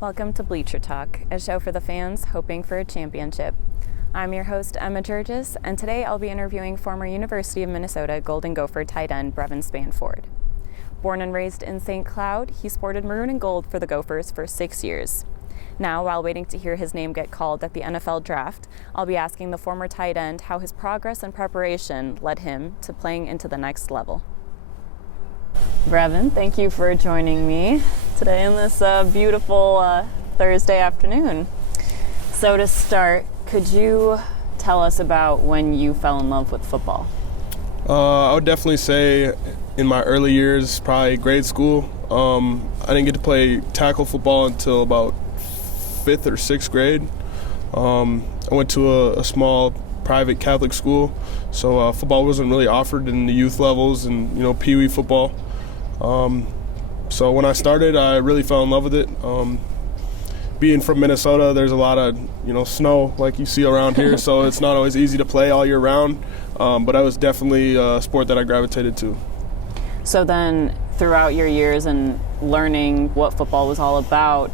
Welcome to Bleacher Talk, a show for the fans hoping for a championship. I'm your host, Emma Georges, and today I'll be interviewing former University of Minnesota Golden Gopher tight end Brevyn Spann-Ford. Born and raised in St. Cloud, he sported maroon and gold for the Gophers for 6 years. Now, while waiting to hear his name get called at the NFL draft, I'll be asking the former tight end how his progress and preparation led him to playing into the next level. Brevyn, thank you for joining me today on this beautiful Thursday afternoon. So to start, could you tell us about when you fell in love with football? I would definitely say in my early years, probably grade school. I didn't get to play tackle football until about 5th or 6th grade. I went to a small private Catholic school, so football wasn't really offered in the youth levels and Pee Wee football. So when I started, I really fell in love with it. Being from Minnesota, there's a lot of snow like you see around here, so it's not always easy to play all year round. But I was definitely a sport that I gravitated to. So then, throughout your years and learning what football was all about,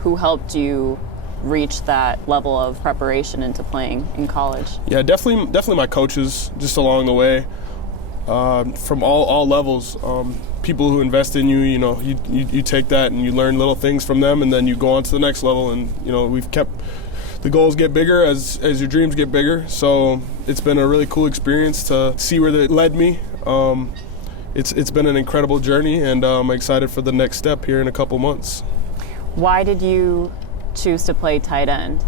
who helped you reach that level of preparation into playing in college? Yeah, definitely my coaches just along the way, from all levels. People who invest in you, you take that and you learn little things from them, and then you go on to the next level. And we've kept the goals get bigger as your dreams get bigger. So it's been a really cool experience to see where that led me. It's been an incredible journey, and I'm excited for the next step here in a couple months. Why did you choose to play tight end?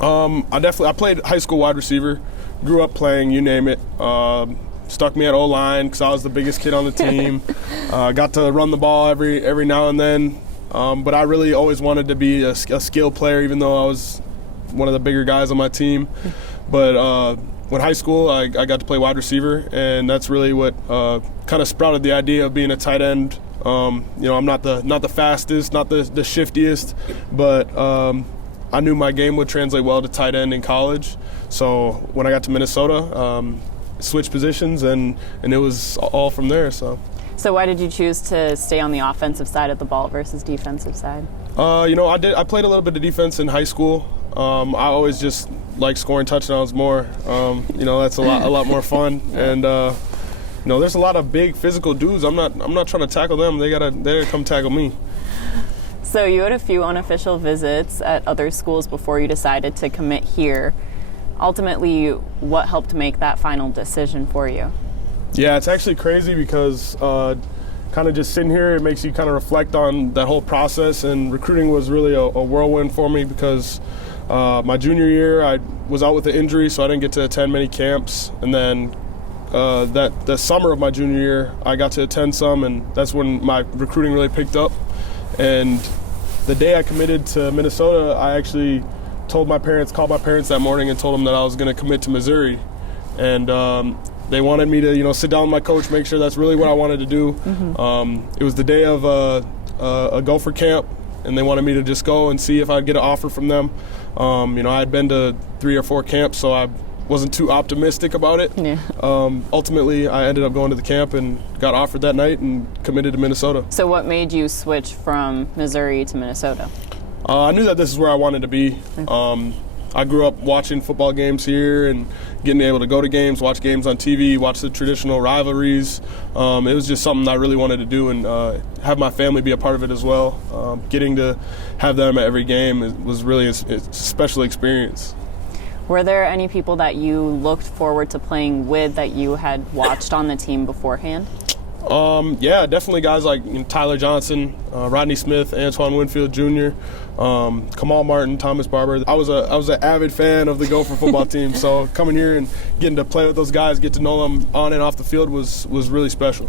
I played high school wide receiver, grew up playing, you name it. Stuck me at O-line because I was the biggest kid on the team. Got to run the ball every now and then. But I really always wanted to be a skill player, even though I was one of the bigger guys on my team. But when high school, I got to play wide receiver, and that's really what kind of sprouted the idea of being a tight end. I'm not the fastest, not the shiftiest, but I knew my game would translate well to tight end in college. So when I got to Minnesota, switched positions, and it was all from there. So why did you choose to stay on the offensive side of the ball versus defensive side? I played a little bit of defense in high school. I always just like scoring touchdowns more. That's a lot more fun. And there's a lot of big physical dudes. I'm not trying to tackle them. They gotta come tackle me. So you had a few unofficial visits at other schools before you decided to commit here. Ultimately, what helped make that final decision for you? Yeah, it's actually crazy because kind of just sitting here, it makes you kind of reflect on that whole process. And recruiting was really a whirlwind for me because my junior year I was out with an injury, so I didn't get to attend many camps. And then the summer of my junior year, I got to attend some, and that's when my recruiting really picked up. And the day I committed to Minnesota, I actually called my parents that morning and told them that I was going to commit to Missouri. And they wanted me to, sit down with my coach, make sure that's really what I wanted to do. Mm-hmm. It was the day of a Gopher camp, and they wanted me to just go and see if I'd get an offer from them. I had been to 3 or 4 camps, so I wasn't too optimistic about it. Yeah. Ultimately, I ended up going to the camp and got offered that night and committed to Minnesota. So what made you switch from Missouri to Minnesota? I knew that this is where I wanted to be. I grew up watching football games here and getting able to go to games, watch games on TV, watch the traditional rivalries. It was just something I really wanted to do, and have my family be a part of it as well. Getting to have them at every game was really a special experience. Were there any people that you looked forward to playing with that you had watched on the team beforehand? Yeah, definitely guys like Tyler Johnson, Rodney Smith, Antoine Winfield Jr., Kamal Martin, Thomas Barber. I was an avid fan of the Gopher football team, so coming here and getting to play with those guys, get to know them on and off the field was really special.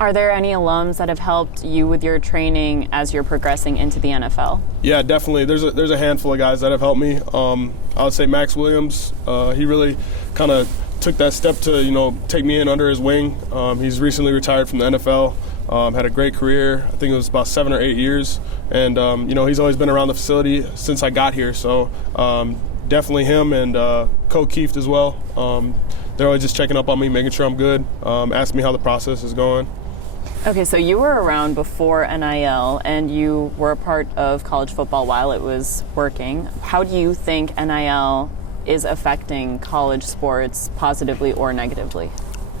Are there any alums that have helped you with your training as you're progressing into the NFL? Yeah, definitely. There's a handful of guys that have helped me. I would say Max Williams. He really kind of took that step to take me in under his wing. He's recently retired from the NFL. Had a great career. I think it was about 7 or 8 years, and he's always been around the facility since I got here. So definitely him and Co Keefe as well. They're always just checking up on me, making sure I'm good, asking me how the process is going. Okay, so you were around before NIL and you were a part of college football while it was working. How do you think NIL is affecting college sports positively or negatively?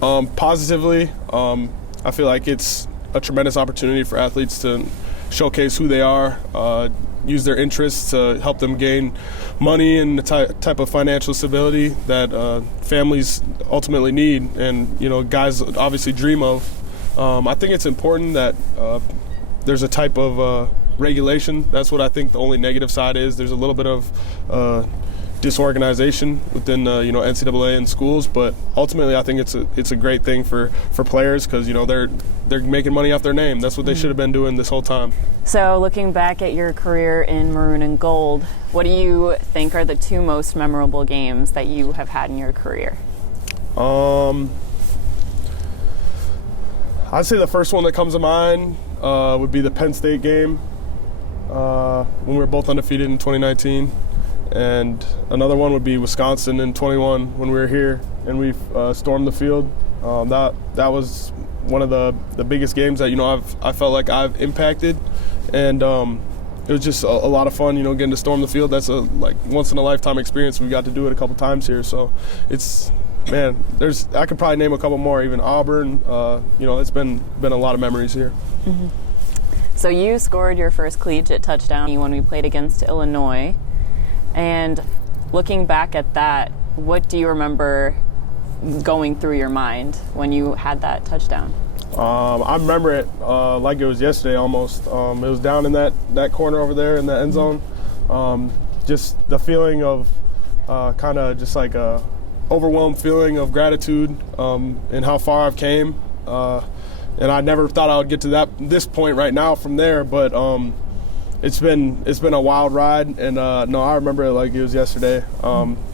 Positively, I feel like it's a tremendous opportunity for athletes to showcase who they are, use their interests to help them gain money and the type of financial stability that families ultimately need and, guys obviously dream of. I think it's important that there's a type of regulation. That's what I think the only negative side is. There's a little bit of disorganization within NCAA and schools, but ultimately I think it's a great thing for players because they're making money off their name. That's what they should have been doing this whole time. So looking back at your career in maroon and gold, what do you think are the two most memorable games that you have had in your career? I'd say the first one that comes to mind would be the Penn State game when we were both undefeated in 2019. And another one would be Wisconsin in 21 when we were here and we stormed the field. That was one of the biggest games that I felt like I've impacted, and it was just a lot of fun. Getting to storm the field. That's a once in a lifetime experience. We got to do it a couple times here, so it's. Man, I could probably name a couple more. Even Auburn, it's been a lot of memories here. Mm-hmm. So you scored your first collegiate touchdown when we played against Illinois. And looking back at that, what do you remember going through your mind when you had that touchdown? I remember it like it was yesterday almost. It was down in that corner over there in the end zone. Just the feeling of kind of just like a overwhelmed feeling of gratitude and how far I've came. And I never thought I would get to this point right now from there, but it's been a wild ride, and no, I remember it like it was yesterday.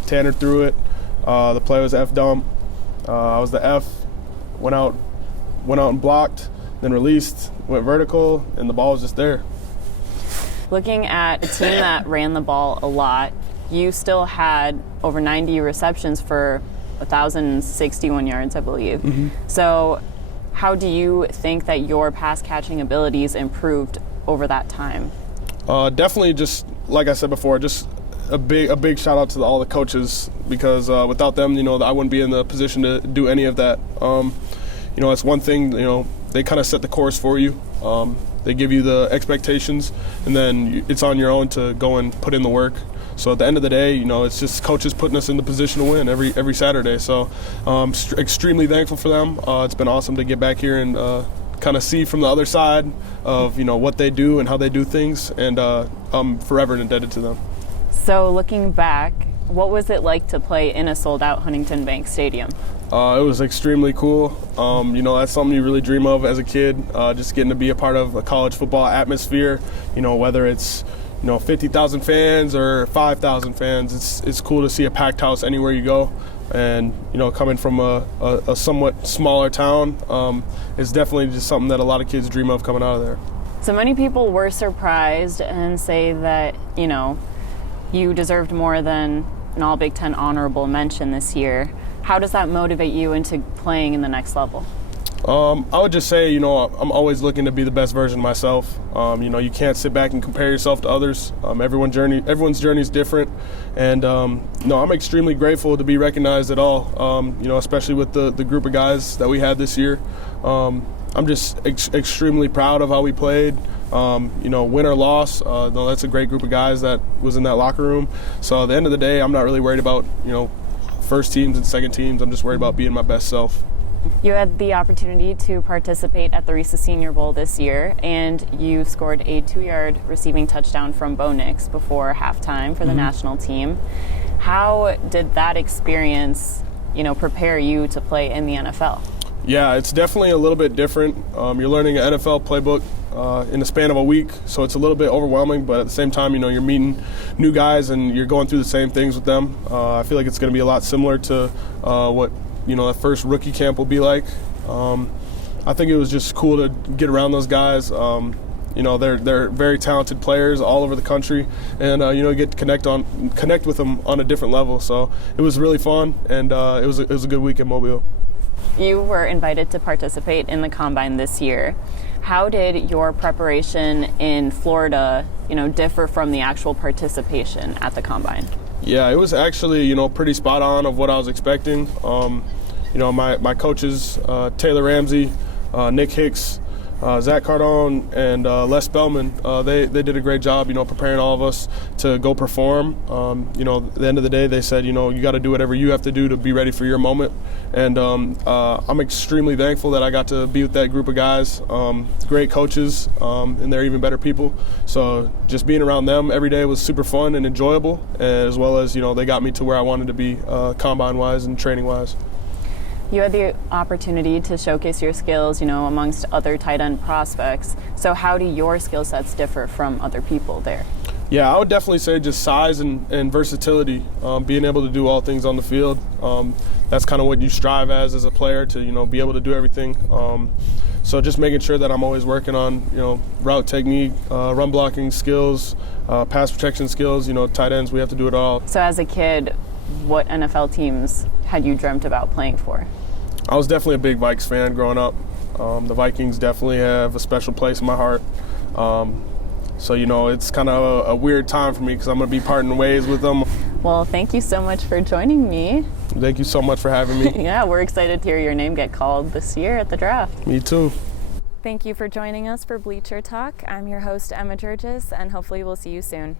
Tanner threw it. The play was F dump. I was the F. Went out and blocked, then released, went vertical, and the ball was just there. Looking at a team that ran the ball a lot, you still had over 90 receptions for 1,061 yards, I believe. Mm-hmm. So how do you think that your pass catching abilities improved over that time? Definitely, just like I said before, just a big shout out to all the coaches, because without them, I wouldn't be in the position to do any of that. It's one thing, they kind of set the course for you. They give you the expectations, and then it's on your own to go and put in the work. So at the end of the day, it's just coaches putting us in the position to win every Saturday. So extremely thankful for them. It's been awesome to get back here and kind of see from the other side of what they do and how they do things, and I'm forever indebted to them. So looking back, what was it like to play in a sold-out Huntington Bank Stadium? It was extremely cool. That's something you really dream of as a kid, just getting to be a part of a college football atmosphere, whether it's 50,000 fans or 5,000 fans. It's cool to see a packed house anywhere you go. And, coming from a somewhat smaller town, it's definitely just something that a lot of kids dream of coming out of there. So many people were surprised and say that, you deserved more than an All Big Ten honorable mention this year. How does that motivate you into playing in the next level? I would just say, I'm always looking to be the best version of myself. You can't sit back and compare yourself to others. Everyone's journey is different, and I'm extremely grateful to be recognized at all. Especially with the group of guys that we had this year. I'm just extremely proud of how we played. Win or loss, that's a great group of guys that was in that locker room. So at the end of the day, I'm not really worried about first teams and second teams. I'm just worried about being my best self. You had the opportunity to participate at the Reese's Senior Bowl this year, and you scored a 2-yard receiving touchdown from Bo Nix before halftime for the national team. How did that experience, prepare you to play in the NFL? Yeah, it's definitely a little bit different. You're learning an NFL playbook in the span of a week, so it's a little bit overwhelming, but at the same time, you're meeting new guys and you're going through the same things with them. I feel like it's going to be a lot similar to what that first rookie camp will be like. I think it was just cool to get around those guys. They're very talented players all over the country, and get to connect with them on a different level. So it was really fun, and it was a good week in Mobile. You were invited to participate in the Combine this year. How did your preparation in Florida, differ from the actual participation at the Combine? Yeah, it was actually, pretty spot on of what I was expecting. My coaches, Taylor Ramsey, Nick Hicks, Zach Cardone, and Les Spellman, they did a great job, preparing all of us to go perform. At the end of the day, they said, you got to do whatever you have to do to be ready for your moment. And I'm extremely thankful that I got to be with that group of guys, great coaches, and they're even better people. So just being around them every day was super fun and enjoyable, as well as, they got me to where I wanted to be combine-wise and training-wise. You had the opportunity to showcase your skills, amongst other tight end prospects. So how do your skill sets differ from other people there? Yeah, I would definitely say just size and versatility, being able to do all things on the field. That's kind of what you strive as a player, to, be able to do everything. So just making sure that I'm always working on, route technique, run blocking skills, pass protection skills. Tight ends, we have to do it all. So as a kid, what NFL teams had you dreamt about playing for? I was definitely a big Vikes fan growing up. The Vikings definitely have a special place in my heart. So, it's kind of a weird time for me because I'm going to be parting ways with them. Well, thank you so much for joining me. Thank you so much for having me. Yeah, we're excited to hear your name get called this year at the draft. Me too. Thank you for joining us for Bleacher Talk. I'm your host, Emma Georges, and hopefully we'll see you soon.